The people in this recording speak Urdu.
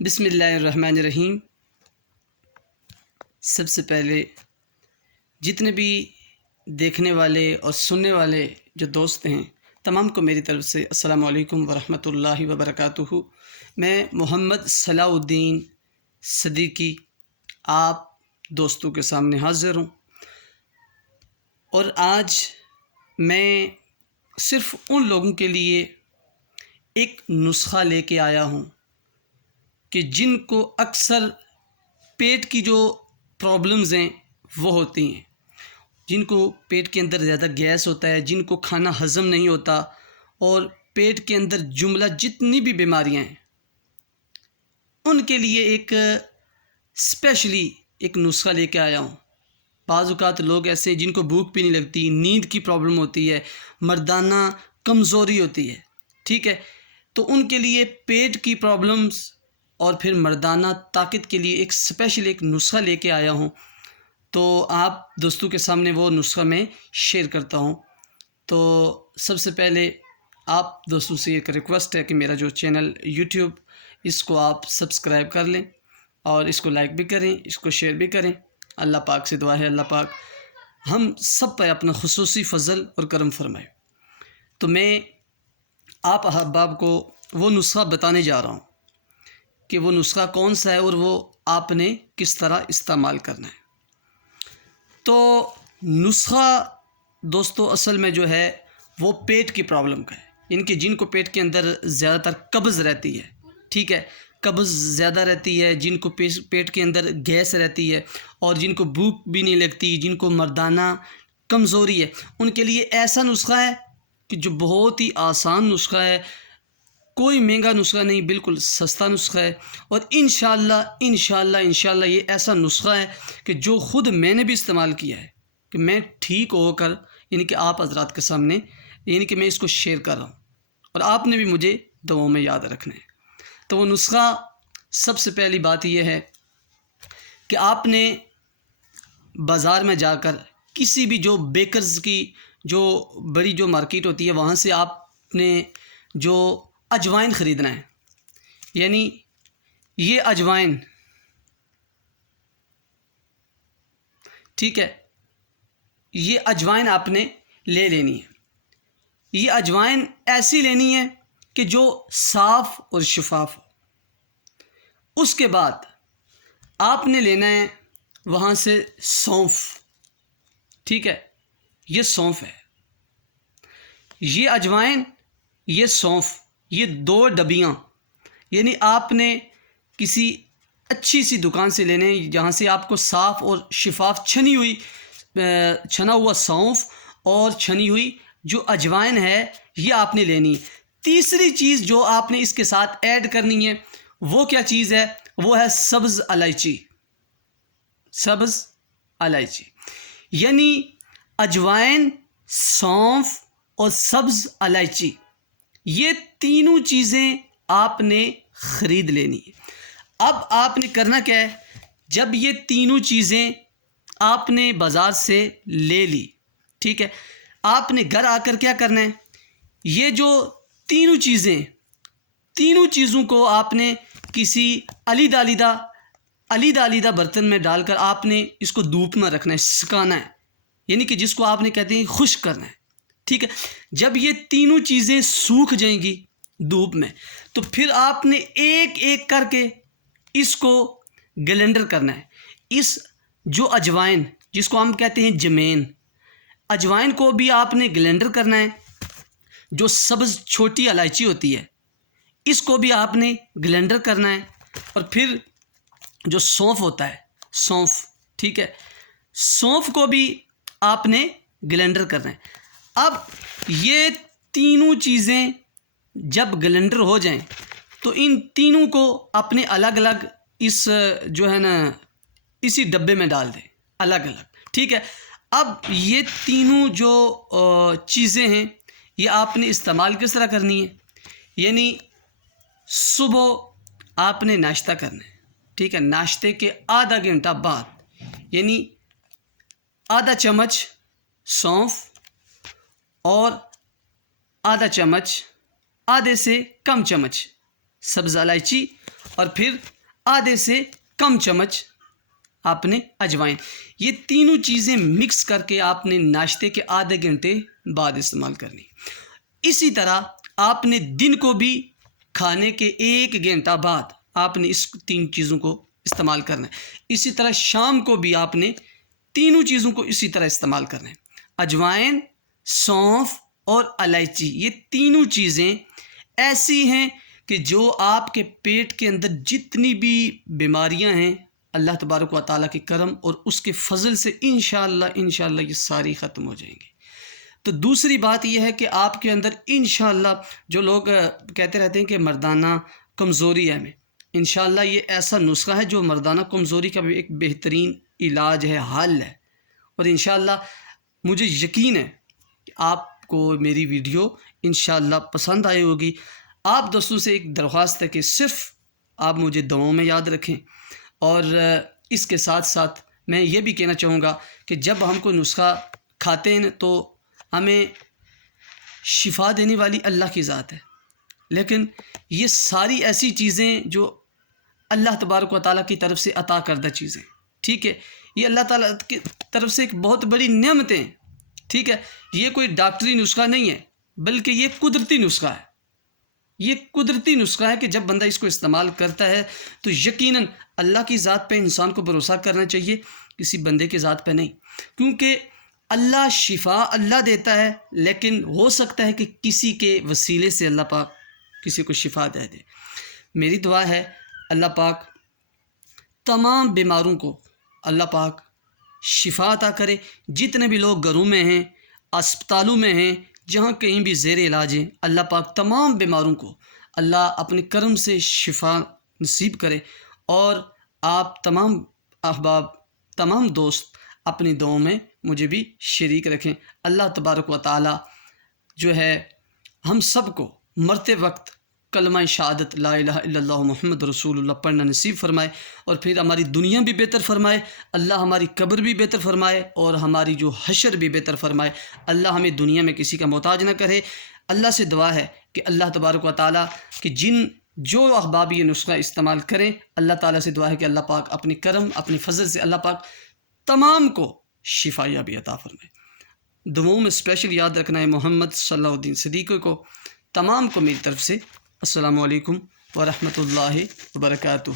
بسم اللہ الرحمن الرحیم۔ سب سے پہلے جتنے بھی دیکھنے والے اور سننے والے جو دوست ہیں تمام کو میری طرف سے السلام علیکم ورحمۃ اللہ وبرکاتہ۔ میں محمد صلاح الدین صدیقی آپ دوستوں کے سامنے حاضر ہوں، اور آج میں صرف ان لوگوں کے لیے ایک نسخہ لے کے آیا ہوں کہ جن کو اکثر پیٹ کی جو پرابلمز ہیں وہ ہوتی ہیں، جن کو پیٹ کے اندر زیادہ گیس ہوتا ہے، جن کو کھانا ہضم نہیں ہوتا، اور پیٹ کے اندر جملہ جتنی بھی بیماریاں ہیں ان کے لیے ایک اسپیشلی ایک نسخہ لے کے آیا ہوں۔ بعض اوقات لوگ ایسے ہیں جن کو بھوک بھی نہیں لگتی، نیند کی پرابلم ہوتی ہے، مردانہ کمزوری ہوتی ہے، ٹھیک ہے، تو ان کے لیے پیٹ کی پرابلمز اور پھر مردانہ طاقت کے لیے ایک اسپیشل ایک نسخہ لے کے آیا ہوں، تو آپ دوستوں کے سامنے وہ نسخہ میں شیئر کرتا ہوں۔ تو سب سے پہلے آپ دوستوں سے ایک ریکویسٹ ہے کہ میرا جو چینل یوٹیوب اس کو آپ سبسکرائب کر لیں، اور اس کو لائک بھی کریں، اس کو شیئر بھی کریں۔ اللہ پاک سے دعا ہے اللہ پاک ہم سب پہ اپنا خصوصی فضل اور کرم فرمائے۔ تو میں آپ احباب کو وہ نسخہ بتانے جا رہا ہوں کہ وہ نسخہ کون سا ہے اور وہ آپ نے کس طرح استعمال کرنا ہے۔ تو نسخہ دوستو اصل میں جو ہے وہ پیٹ کی پرابلم کا ہے، یعنی کہ جن کو پیٹ کے اندر زیادہ تر قبض رہتی ہے، ٹھیک ہے، قبض زیادہ رہتی ہے، جن کو پیٹ کے اندر گیس رہتی ہے، اور جن کو بھوک بھی نہیں لگتی، جن کو مردانہ کمزوری ہے، ان کے لیے ایسا نسخہ ہے کہ جو بہت ہی آسان نسخہ ہے، کوئی مہنگا نسخہ نہیں، بالکل سستا نسخہ ہے، اور انشاءاللہ یہ ایسا نسخہ ہے کہ جو خود میں نے بھی استعمال کیا ہے، کہ میں ٹھیک ہو کر یعنی کہ آپ حضرات کے سامنے یعنی کہ میں اس کو شیئر کر رہا ہوں، اور آپ نے بھی مجھے دعاؤں میں یاد رکھنا ہے۔ تو وہ نسخہ سب سے پہلی بات یہ ہے کہ آپ نے بازار میں جا کر کسی بھی جو بیکرز کی جو بڑی جو مارکیٹ ہوتی ہے وہاں سے آپ نے جو اجوائن خریدنا ہے، یعنی یہ اجوائن، ٹھیک ہے، یہ اجوائن آپ نے لے لینی ہے۔ یہ اجوائن ایسی لینی ہے کہ جو صاف اور شفاف ہو۔ اس کے بعد آپ نے لینا ہے وہاں سے سونف، ٹھیک ہے، یہ سونف ہے، یہ اجوائن، یہ سونف، یہ 2 ڈبیاں، یعنی آپ نے کسی اچھی سی دکان سے لینے ہیں جہاں سے آپ کو صاف اور شفاف چھنا ہوا سونف اور چھنی ہوئی جو اجوائن ہے یہ آپ نے لینی ہے۔ تیسری چیز جو آپ نے اس کے ساتھ ایڈ کرنی ہے وہ کیا چیز ہے؟ وہ ہے سبز الائچی۔ سبز الائچی یعنی اجوائن، سونف اور سبز الائچی، یہ تینوں چیزیں آپ نے خرید لینی ہے۔ اب آپ نے کرنا کیا ہے؟ جب یہ تینوں چیزیں آپ نے بازار سے لے لی، ٹھیک ہے، آپ نے گھر آ کر کیا کرنا ہے؟ یہ جو تینوں چیزوں کو آپ نے کسی علیحدہ برتن میں ڈال کر آپ نے اس کو دھوپ میں رکھنا ہے، سکانا ہے، یعنی کہ جس کو آپ نے کہتے ہیں خشک کرنا ہے، ٹھیک ہے۔ جب یہ تینوں چیزیں سوکھ جائیں گی دھوپ میں تو پھر آپ نے ایک ایک کر کے اس کو گلینڈر کرنا ہے۔ اس جو اجوائن جس کو ہم کہتے ہیں جمین، اجوائن کو بھی آپ نے گلینڈر کرنا ہے۔ جو سبز چھوٹی الائچی ہوتی ہے اس کو بھی آپ نے گلینڈر کرنا ہے، اور پھر جو سونف ہوتا ہے، سونف، ٹھیک ہے، سونف کو بھی آپ نے گلینڈر کرنا ہے۔ اب یہ تینوں چیزیں جب گلینڈر ہو جائیں تو ان تینوں کو اپنے الگ الگ اس جو ہے نا اسی ڈبے میں ڈال دیں، الگ الگ، ٹھیک ہے۔ اب یہ تینوں جو چیزیں ہیں یہ آپ نے استعمال کس طرح کرنی ہے؟ یعنی صبح آپ نے ناشتہ کرنا ہے، ٹھیک ہے، ناشتے کے آدھا گھنٹہ بعد یعنی آدھا چمچ سونف اور آدھا چمچ، آدھے سے کم چمچ سبز الائچی اور پھر آدھے سے کم چمچ آپ نے اجوائن. یہ تینوں چیزیں مکس کر کے آپ نے ناشتے کے آدھے گھنٹے بعد استعمال کرنی. اسی طرح آپ نے دن کو بھی کھانے کے 1 گھنٹہ بعد آپ نے اس 3 چیزوں کو استعمال کرنا ہے. اسی طرح شام کو بھی آپ نے تینوں چیزوں کو اسی طرح استعمال کرنا ہے. اجوائن، سونف اور الائچی، یہ تینوں چیزیں ایسی ہیں کہ جو آپ کے پیٹ کے اندر جتنی بھی بیماریاں ہیں اللہ تبارک و تعالیٰ کے کرم اور اس کے فضل سے انشاءاللہ یہ ساری ختم ہو جائیں گے. تو دوسری بات یہ ہے کہ آپ کے اندر انشاءاللہ جو لوگ کہتے رہتے ہیں کہ مردانہ کمزوری ہے، ہمیں انشاءاللہ یہ ایسا نسخہ ہے جو مردانہ کمزوری کا بھی ایک بہترین علاج ہے، حل ہے. اور انشاءاللہ مجھے یقین ہے کہ آپ کو میری ویڈیو انشاءاللہ پسند آئی ہوگی. آپ دوستوں سے ایک درخواست ہے کہ صرف آپ مجھے دعاؤں میں یاد رکھیں. اور اس کے ساتھ ساتھ میں یہ بھی کہنا چاہوں گا کہ جب ہم کوئی نسخہ کھاتے ہیں تو ہمیں شفا دینے والی اللہ کی ذات ہے، لیکن یہ ساری ایسی چیزیں جو اللہ تبارک و تعالیٰ کی طرف سے عطا کردہ چیزیں، ٹھیک ہے، یہ اللہ تعالیٰ کی طرف سے ایک بہت بڑی نعمتیں ہیں، ٹھیک ہے. یہ کوئی ڈاکٹری نسخہ نہیں ہے بلکہ یہ قدرتی نسخہ ہے. یہ قدرتی نسخہ ہے کہ جب بندہ اس کو استعمال کرتا ہے تو یقیناً اللہ کی ذات پہ انسان کو بھروسہ کرنا چاہیے، کسی بندے کی ذات پہ نہیں. کیونکہ اللہ شفا اللہ دیتا ہے، لیکن ہو سکتا ہے کہ کسی کے وسیلے سے اللہ پاک کسی کو شفا دے دے. میری دعا ہے اللہ پاک تمام بیماروں کو اللہ پاک شفا عطا کرے. جتنے بھی لوگ گھروں میں ہیں، اسپتالوں میں ہیں، جہاں کہیں بھی زیر علاج ہیں، اللہ پاک تمام بیماروں کو اللہ اپنے کرم سے شفا نصیب کرے. اور آپ تمام احباب، تمام دوست اپنی دعاؤں میں مجھے بھی شریک رکھیں. اللہ تبارک و تعالی جو ہے ہم سب کو مرتے وقت کلمہ شہادت لا الہ الا اللہ محمد رسول اللہ پڑھنا نصیب فرمائے، اور پھر ہماری دنیا بھی بہتر فرمائے، اللہ ہماری قبر بھی بہتر فرمائے، اور ہماری جو حشر بھی بہتر فرمائے. اللہ ہمیں دنیا میں کسی کا محتاج نہ کرے. اللہ سے دعا ہے کہ اللہ تبارک و تعالیٰ کہ جو احباب یہ نسخہ استعمال کریں، اللہ تعالیٰ سے دعا ہے کہ اللہ پاک اپنی کرم، اپنی فضل سے اللہ پاک تمام کو شفا یابی عطا فرمائے. دعاؤں میں اسپیشل یاد رکھنا ہے محمد صلی اللہ الدین صدیقی کو. تمام کو میری طرف سے السلام علیکم ورحمۃ اللہ وبرکاتہ.